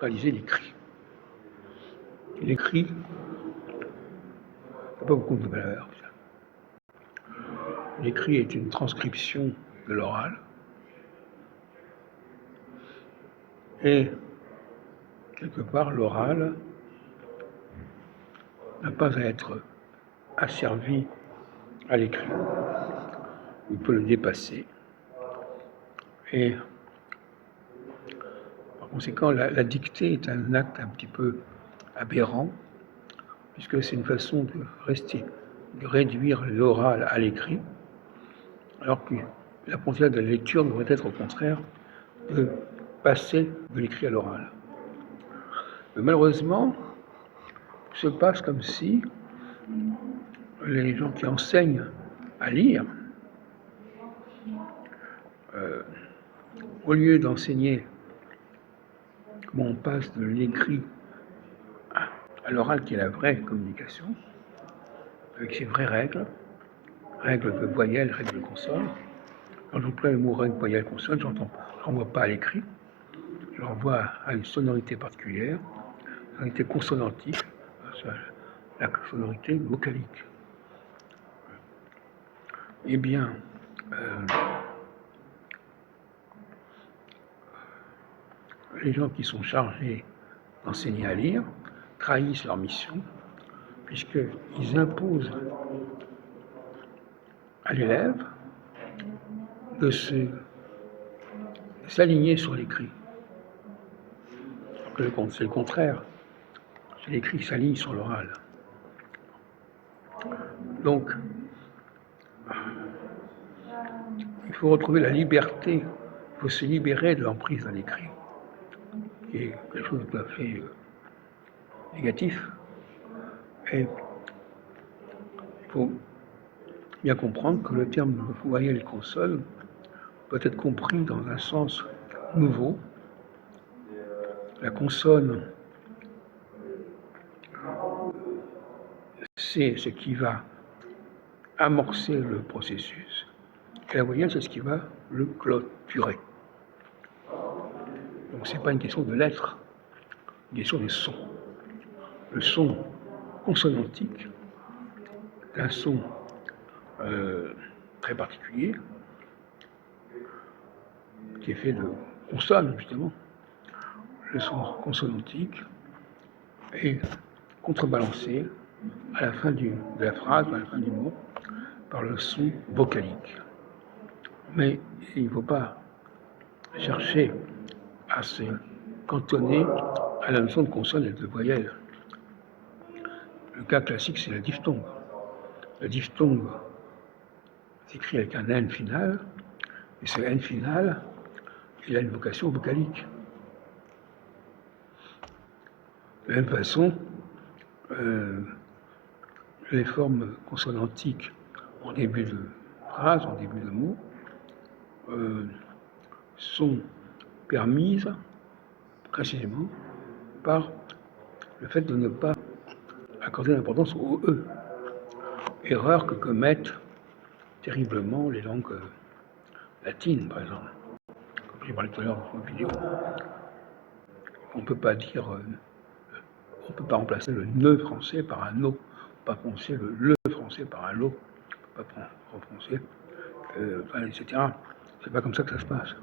réaliser l'écrit. L'écrit n'a pas beaucoup de valeur. L'écrit est une transcription de l'oral. Et quelque part, l'oral n'a pas à être asservi à l'écrit. Il peut le dépasser. Et par conséquent, la dictée est un acte un petit peu aberrant, puisque c'est une façon de réduire l'oral à l'écrit, alors que l'apprentissage de la lecture devrait être au contraire de passer de l'écrit à l'oral. Mais malheureusement, il se passe comme si les gens qui enseignent à lire, au lieu d'enseigner comment on passe de l'écrit à l'oral, qui est la vraie communication, avec ses vraies règles de voyelles, règles de consonnes. Quand j'emploie le mot règle, voyelle, consonne, je n'envoie pas à l'écrit, je renvoie à une sonorité particulière, une sonorité consonantique, la sonorité vocalique. Eh bien, les gens qui sont chargés d'enseigner à lire trahissent leur mission, puisqu'ils imposent à l'élève de s'aligner sur l'écrit. C'est le contraire. C'est l'écrit qui s'aligne sur l'oral. Donc, il faut retrouver la liberté, il faut se libérer de l'emprise de l'écrit, qui est quelque chose de tout à fait négatif. Et il faut bien comprendre que le terme voyelle et consonne peut être compris dans un sens nouveau. La consonne, c'est ce qui va amorcer le processus, et la voyelle, c'est ce qui va le clôturer. Donc ce n'est pas une question de lettres, une question de son. Le son consonantique est un son très particulier, qui est fait de consonnes, justement. Le son consonantique est contrebalancé à la fin de la phrase, à la fin du mot, par le son vocalique. Mais il ne faut pas chercher à se cantonner à la notion de consonne et de voyelle. Le cas classique, c'est la diphtongue. La diphtongue s'écrit avec un N final, et ce N final, il a une vocation vocalique. De la même façon, les formes consonantiques en début de phrase, en début de mot, sont permises précisément par le fait de ne pas accorder l'importance au E. Erreur que commettent terriblement les langues latines, par exemple. Comme j'ai parlé tout à l'heure dans une vidéo, on ne peut pas remplacer le ne français par un no, pas prononcer le français par un lo, pas prononcer, etc. C'est pas comme ça que ça se passe.